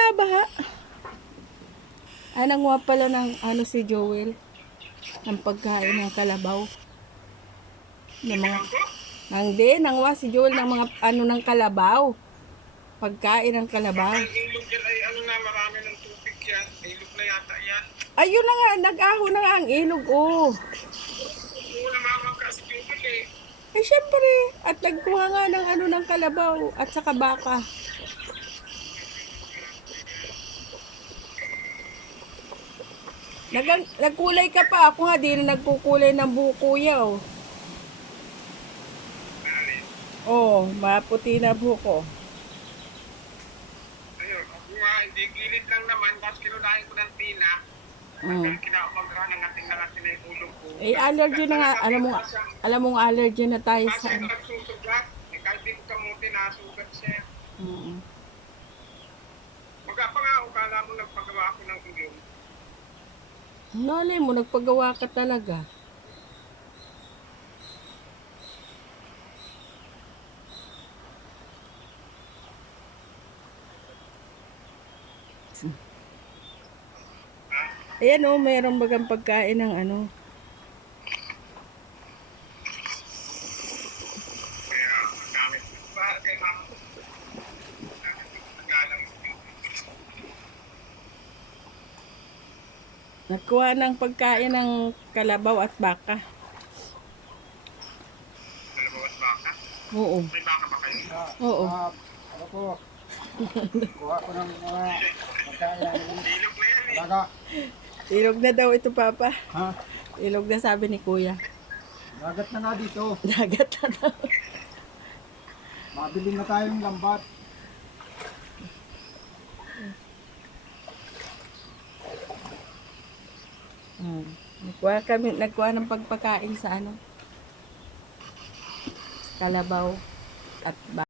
binabaha. Nanguha pala ng ano si Joel. Ng pagkain ng kalabaw. Ng mga, hindi, nanguha si Joel ng mga ano ng kalabaw. Pagkain ng kalabaw. Ang ilog yan ay ano na, marami ng tubig yan. Ilog na yata yan. Ayun na nga, nag-aho na nga ang ilog, oh. Oo, namamangka si Jubel eh. Eh, syempre. At nagkuha nga ng ano ng kalabaw at saka baka. Nagkulay ka pa. Ako nga, di na nagkukulay ng buhok kuya, oh. Oh, maputi na buhok ko. Ayun, ako nga, hindi gilid lang naman. Tapos kinunahin ko ng tina. Kinakapagra ng ating na yung ulog ko. Eh, allergy na nga. Alam mong allergy na tayo Kasi sa... nagsusugat. Eh, kahit di ko kamuti, nasugat siya. Magapa nga ako, kala mo nagpagawa ako ng ulog. Nanay mo, nagpagawa ka talaga. Ayan o, mayroong bagang pagkain ng ano. Kaya, gamit. Para kay mama ko. Nagkuha ng pagkain ng kalabaw at baka. Kalabaw at baka? Oo. May baka ba kayo? Oo. Ako po. Kuha ko ng mga pagkain. Ilog na yan eh. Daga. Ilog na daw ito, Papa. Ha? Ilog na, sabi ni Kuya. Dagat na nga dito. Dagat na daw. Mabili na tayong lambat. Nagkuha ng pagpakain sa ano. Kalabaw at baka.